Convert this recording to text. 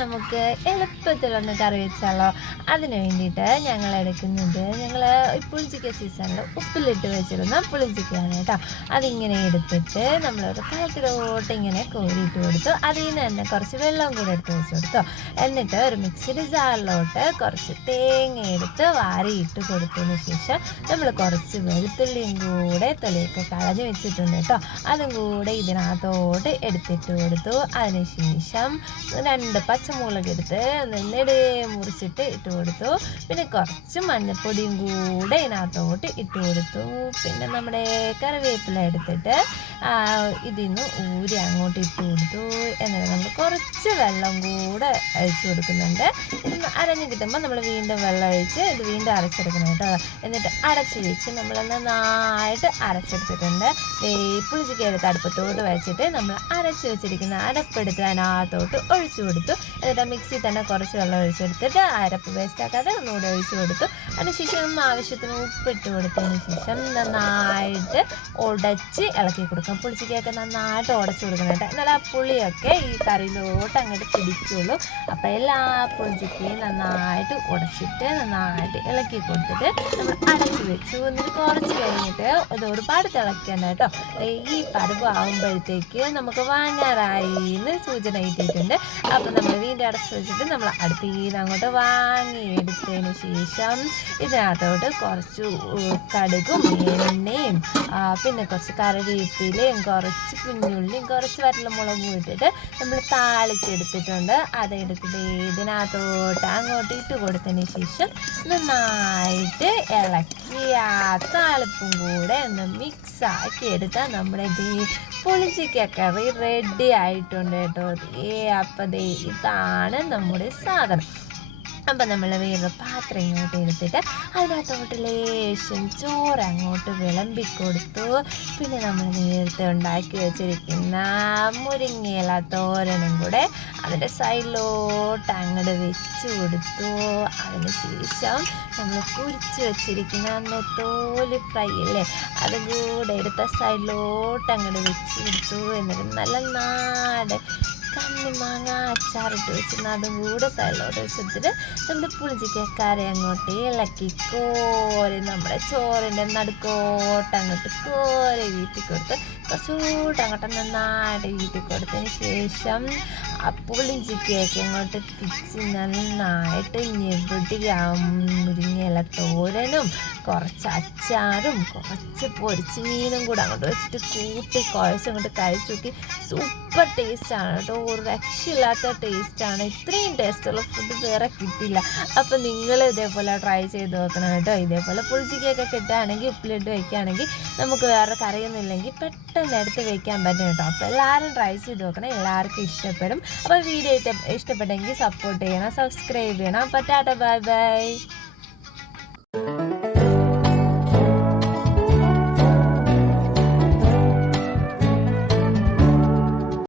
നമുക്ക് എളുപ്പത്തിലൊന്ന് കറി വെച്ചാലോ? അതിന് വേണ്ടിയിട്ട് ഞങ്ങൾ എടുക്കുന്നത് ഞങ്ങൾ പുളിഞ്ചിക്ക സീസണിൽ ഉപ്പിലിട്ട് വെച്ചിരുന്ന പുളിഞ്ചിക്കയാണ് കേട്ടോ. അതിങ്ങനെ എടുത്തിട്ട് നമ്മൾ നമ്മളൊരു പാത്രത്തിലോട്ട് ഇങ്ങനെ കോരിയിട്ട് കൊടുത്തു. അതിൽ നിന്ന് തന്നെ കുറച്ച് വെള്ളം കൂടെ എടുത്ത് വെച്ച് കൊടുത്തു. എന്നിട്ട് ഒരു മിക്സിയുടെ ജാറിലോട്ട് കുറച്ച് തേങ്ങ എടുത്ത് വാരിയിട്ട് കൊടുത്തതിന് ശേഷം നമ്മൾ കുറച്ച് വെളുത്തുള്ളിയും കൂടെ തൊലിയൊക്കെ കളഞ്ഞ് വെച്ചിട്ടുണ്ട് കേട്ടോ. അതും കൂടെ ഇതിനകത്തോട്ട് എടുത്തിട്ട് കൊടുത്തു. അതിനുശേഷം രണ്ട് പച്ചമുളക് എടുത്ത് നെടുകെ മുറിച്ചിട്ട് ഇട്ട് കൊടുത്തു. പിന്നെ കുറച്ച് മഞ്ഞൾപ്പൊടിയും കൂടെ ഇതിനകത്തോട്ട് ഇട്ട് കൊടുത്തു. പിന്നെ നമ്മുടെ കറിവേപ്പില എടുത്തിട്ട് ഇതിന്ന് ഊരി അങ്ങോട്ട് ഇട്ട് കൊടുത്തു. എന്നിട്ട് നമ്മൾ കുറച്ച് വെള്ളം കൂടെ ഒഴിച്ച് കൊടുക്കുന്നുണ്ട്. അരഞ്ഞ് കിട്ടുമ്പോൾ നമ്മൾ വീണ്ടും വെള്ളം ഒഴിച്ച് ഇത് വീണ്ടും അരച്ചെടുക്കണം കേട്ടോ. എന്നിട്ട് അടച്ച് വെച്ച് നമ്മൾ നന്നായിട്ട് അരച്ചെടുത്തിട്ടുണ്ട്. കയറി പുളിച്ചിക്ക എടുത്ത് അടുപ്പത്തോട്ട് വെച്ചിട്ട് നമ്മൾ അരച്ച് വെച്ചിരിക്കുന്ന അരപ്പെടുത്ത് അതിനകത്തോട്ട് ഒഴിച്ചു കൊടുത്തു. എന്നിട്ട് മിക്സിയിൽ തന്നെ കുറച്ച് വെള്ളം ഒഴിച്ചെടുത്തിട്ട് അരപ്പ് വേസ്റ്റ് ആക്കാതെ ഒന്നുകൂടെ ഒഴിച്ചു കൊടുത്തു. അതിനുശേഷം ആവശ്യത്തിന് ഉപ്പിട്ട് കൊടുത്തതിന് ശേഷം നന്നായിട്ട് ഉടച്ച് ഇളക്കി കൊടുക്കും. പുളിച്ചിക്കയൊക്കെ നന്നായിട്ട് ഉടച്ച് കൊടുക്കണം എന്നാൽ ആ പുളിയൊക്കെ ഈ കറിയിലോട്ട് അങ്ങോട്ട് പിടിക്കുള്ളൂ. അപ്പോൾ എല്ലാ പുളിച്ചിക്കയും നന്നായിട്ട് ഉടച്ചിട്ട് നന്നായിട്ട് ഇളക്കി കൊടുത്തിട്ട് നമ്മൾ അടച്ച് വെച്ചു. എന്നിട്ട് കുറച്ച് കഴിഞ്ഞിട്ട് ഇത് ഒരുപാട് തിളയ്ക്കണം കേട്ടോ. ഈ പരുവ് ആകുമ്പോഴത്തേക്ക് നമുക്ക് വാങ്ങാറായി എന്ന് സൂചന കിട്ടിയിട്ടുണ്ട്. അപ്പം നമ്മൾ വീണ്ടും അടച്ച് വെച്ചിട്ട് നമ്മൾ അടുത്ത് ഈ അങ്ങോട്ട് വാങ്ങി എടുത്തതിന് ശേഷം ഇതിനകത്തോട്ട് കുറച്ച് കടുകും എണ്ണയും പിന്നെ കുറച്ച് കറിവേപ്പിലയും കുറച്ച് കുഞ്ഞുള്ളിയും കുറച്ച് വരലമുളകും ഇട്ടിട്ട് നമ്മൾ താളിച്ചെടുത്തിട്ടുണ്ട്. അതെടുത്തിട്ട് ഇതിനകത്തോട്ട് അങ്ങോട്ട് ഇട്ട് കൊടുത്തതിന് ശേഷം നന്നായിട്ട് ഇളക്കി ആ താളിപ്പും കൂടെ ഒന്ന് മിക്സ് ആക്കി എടുത്താൽ നമ്മുടെ ദേ പുളിച്ചക്കറി റെഡി ആയിട്ടുണ്ട് കേട്ടോ. ഏ അപ്പം ദേ ഇതാണ് നമ്മുടെ സാധനം അപ്പം നമ്മൾ വേറൊരു പാത്രം ഇങ്ങോട്ട് എടുത്തിട്ട് അതിനകത്തോട്ട് ലേശം ചോറ് അങ്ങോട്ട് വിളമ്പി കൊടുത്തു. പിന്നെ നമ്മൾ നേരത്തെ ഉണ്ടാക്കി വെച്ചിരിക്കുന്ന മുരിങ്ങയില തോരനും കൂടെ അതിന്റെ സൈഡിലോട്ട് അങ്ങോട്ട് വെച്ച് കൊടുത്തു. അതിന് ശേഷം നമ്മൾ കുരിച്ച് വെച്ചിരിക്കുന്ന നെത്തോലി ഫ്രൈ അല്ലേ അതും കൂടെ എടുത്ത സൈഡിലോട്ട് അങ്ങോട്ട് വെച്ച് കൊടുത്തു. എന്നിട്ട് നല്ല നാട് കണ്ണിമാങ്ങ അച്ചാറിട്ട് വെച്ചിരുന്ന. അതും കൂടെ സൈഡിലോട്ട് വെച്ചിട്ട് നമ്മുടെ പുളിച്ചിക്കക്കാരെ അങ്ങോട്ട് ഇളക്കി കോരി നമ്മുടെ ചോറിന്റെ നടുക്കോട്ട് അങ്ങോട്ട് കോരി വീട്ടിൽ കൊടുത്ത് കുറച്ചുകൂടെ അങ്ങോട്ട് നന്നായിട്ട് വീട്ടിൽ കൊടുത്തതിന് ശേഷം ആ കേക്ക് അങ്ങോട്ട് പിച്ച് നന്നായിട്ട് ഞെവിടിയ മുരിങ്ങയില തോരനും കുറച്ച് അച്ചാറും കുറച്ച് പൊരിച്ച് മീനും കൂടെ അങ്ങോട്ട് വെച്ചിട്ട് കൂട്ടി കുഴച്ച് അങ്ങോട്ട് കഴിച്ചു നോക്കി. സൂപ്പർ ടേസ്റ്റാണ് കേട്ടോ. ഒരു രക്ഷയില്ലാത്ത ടേസ്റ്റാണ്. ഇത്രയും ടേസ്റ്റുള്ള ഫുഡ് വേറെ കിട്ടില്ല അപ്പം നിങ്ങൾ ഇതേപോലെ ട്രൈ ചെയ്ത് നോക്കണം കേട്ടോ. ഇതേപോലെ പുളിച്ചിക്കയൊക്കെ കിട്ടുകയാണെങ്കിൽ ഉപ്പിലിട്ട് വയ്ക്കുകയാണെങ്കിൽ നമുക്ക് വേറെ കറിയൊന്നും ഇല്ലെങ്കിൽ പെട്ടെന്ന് എടുത്ത് വയ്ക്കാൻ പറ്റും കേട്ടോ. അപ്പോൾ എല്ലാവരും ട്രൈ ചെയ്ത് നോക്കണം. എല്ലാവർക്കും ഇഷ്ടപ്പെടും. അപ്പോൾ വീഡിയോ ഇഷ്ടപ്പെട്ടെങ്കിൽ സപ്പോർട്ട് ചെയ്യണം സബ്സ്ക്രൈബ് ചെയ്യണം. അപ്പോൾ ടാറ്റ ബൈ ബൈ